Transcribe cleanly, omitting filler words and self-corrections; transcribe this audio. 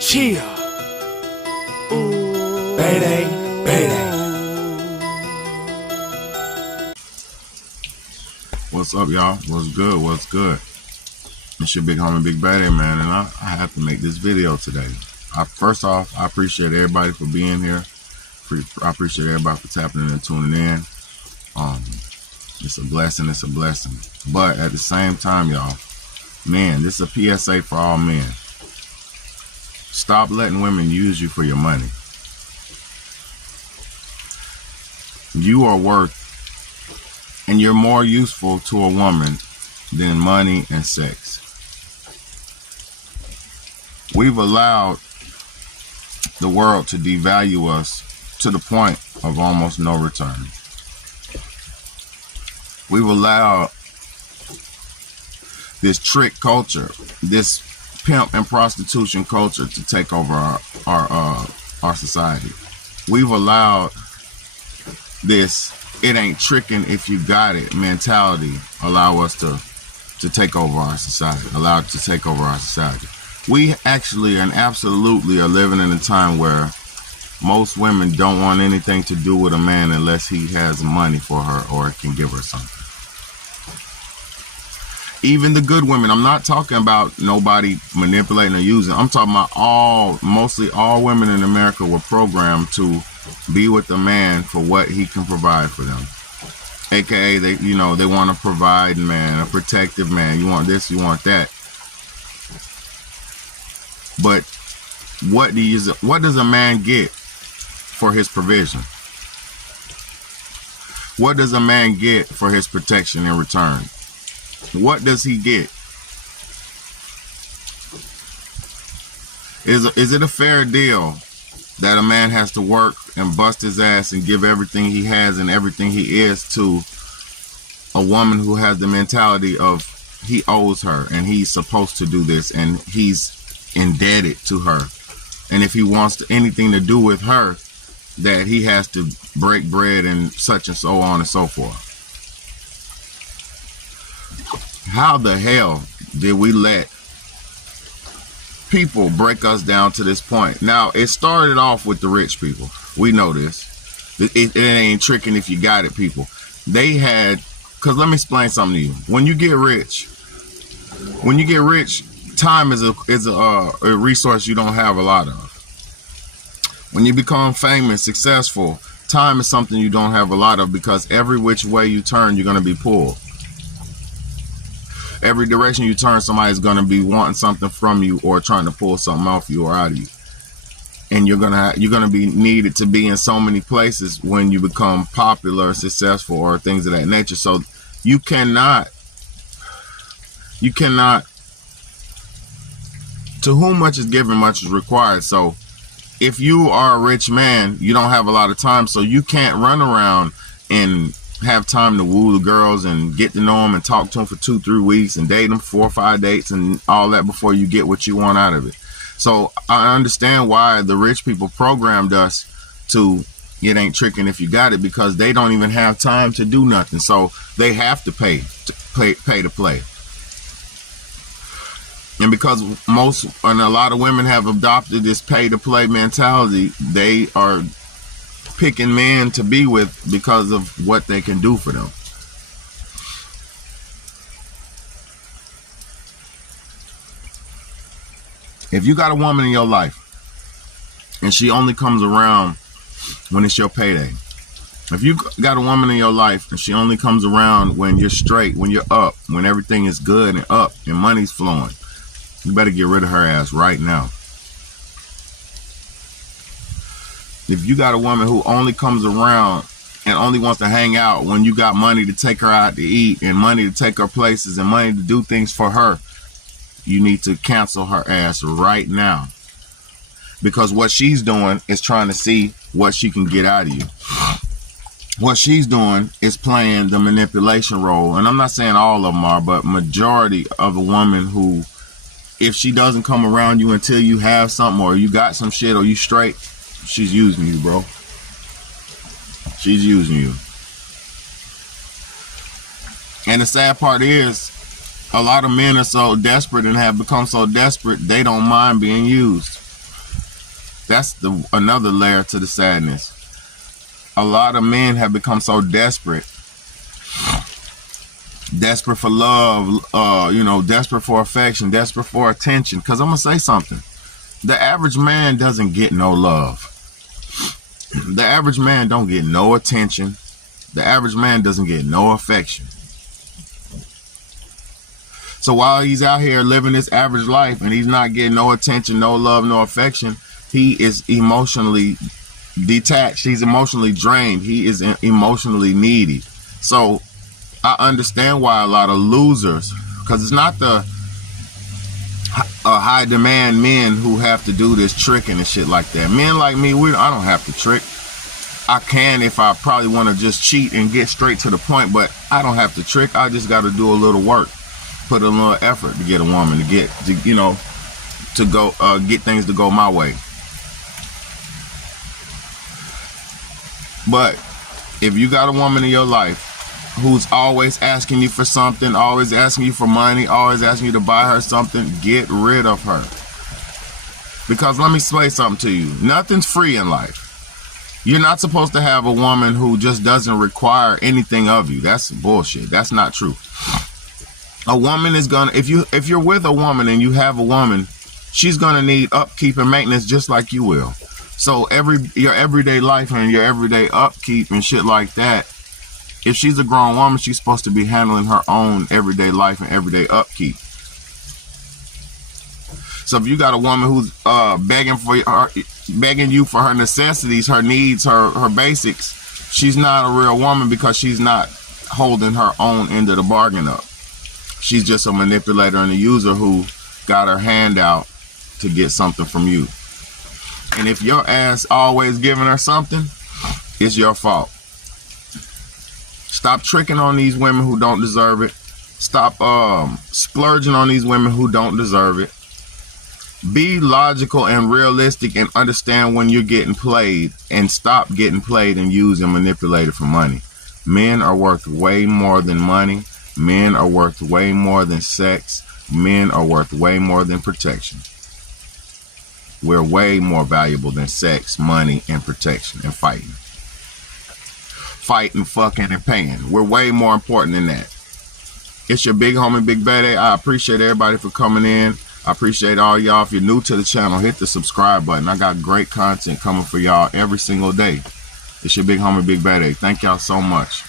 Chia. Payday, payday. What's up, y'all? What's good? What's good? It's your big homie, Big Baddie, man, and I have to make this video today. First off, I appreciate everybody for being here. I appreciate everybody for tapping in and tuning in. It's a blessing. It's a blessing. But at the same time, y'all, man, this is a PSA for all men. Stop letting women use you for your money. You are worth, and you're more useful to a woman than money and sex. We've allowed the world to devalue us to the point of almost no return. We've allowed this trick culture, this pimp and prostitution culture to take over our society. We've allowed this "it ain't tricking if you got it" mentality allow us to take over our society. We actually and absolutely are living in a time where most women don't want anything to do with a man unless he has money for her or can give her something. Even the good women, I'm not talking about nobody manipulating or using. I'm talking about mostly all women in America were programmed to be with a man for what he can provide for them. AKA, they want a providing man, a protective man. You want this, you want that. But what does a man get for his provision? What does a man get for his protection in return? What does he get? Is it a fair deal that a man has to work and bust his ass and give everything he has and everything he is to a woman who has the mentality of he owes her and he's supposed to do this and he's indebted to her, and if he wants anything to do with her, that he has to break bread and such and so on and so forth? How the hell did we let people break us down to this point? Now, it started off with the rich people. We know this. It ain't tricking if you got it, people. They had, because let me explain something to you. When you get rich, time is a resource you don't have a lot of. When you become famous, successful, time is something you don't have a lot of, because every which way you turn, you're going to be pulled. Every direction you turn, somebody's going to be wanting something from you or trying to pull something off you or out of you. And you're gonna be needed to be in so many places when you become popular, successful, or things of that nature. So you cannot, to whom much is given, much is required. So if you are a rich man, you don't have a lot of time, so you can't run around and have time to woo the girls and get to know them and talk to them for 2-3 weeks and date them 4 or 5 dates and all that before you get what you want out of it. So I understand why the rich people programmed us to "it ain't tricking if you got it," because they don't even have time to do nothing. So they have to pay to play. And because a lot of women have adopted this pay to play mentality, they are picking men to be with because of what they can do for them. If you got a woman in your life and she only comes around when it's your payday, if you got a woman in your life and she only comes around when you're straight, when you're up, when everything is good and up and money's flowing, you better get rid of her ass right now. If you got a woman who only comes around and only wants to hang out when you got money to take her out to eat and money to take her places and money to do things for her, you need to cancel her ass right now. Because what she's doing is trying to see what she can get out of you. What she's doing is playing the manipulation role. And I'm not saying all of them are, but majority of a woman who, if she doesn't come around you until you have something or you got some shit or you straight, she's using you, bro. She's using you. And the sad part is, a lot of men are so desperate and have become so desperate, they don't mind being used. That's another layer to the sadness. A lot of men have become so desperate for love, desperate for affection, desperate for attention. Because I'm going to say something. The average man doesn't get no love. The average man don't get no attention. The average man doesn't get no affection. So while he's out here living this average life and he's not getting no attention, no love, no affection, he is emotionally detached. He's emotionally drained. He is emotionally needy. So I understand why a lot of losers, because it's not the high demand men who have to do this tricking and shit like that. Men like me, I don't have to trick. I can if I probably want to just cheat and get straight to the point, but I don't have to trick. I just got to do a little work, put a little effort to get a woman to get things to go my way. But if you got a woman in your life who's always asking you for something, always asking you for money, always asking you to buy her something, get rid of her. Because let me say something to you. Nothing's free in life. You're not supposed to have a woman who just doesn't require anything of you. That's bullshit. That's not true. A woman is gonna, if you're with a woman and you have a woman, she's gonna need upkeep and maintenance just like you will. So your everyday life and your everyday upkeep and shit like that, if she's a grown woman, she's supposed to be handling her own everyday life and everyday upkeep. So if you got a woman who's begging you for her necessities, her needs, her basics, she's not a real woman because she's not holding her own end of the bargain up. She's just a manipulator and a user who got her hand out to get something from you. And if your ass always giving her something, it's your fault. Stop tricking on these women who don't deserve it. Stop splurging on these women who don't deserve it. Be logical and realistic and understand when you're getting played, and stop getting played and used and manipulated for money. Men are worth way more than money. Men are worth way more than sex. Men are worth way more than protection. We're way more valuable than sex, money, and protection and fighting. Fighting, fucking, and paying. We're way more important than that. It's your big homie, Big Bad. I appreciate everybody for coming in. I appreciate all y'all. If you're new to the channel, hit the subscribe button. I got great content coming for y'all every single day. It's your big homie, Big Bad. Thank y'all so much.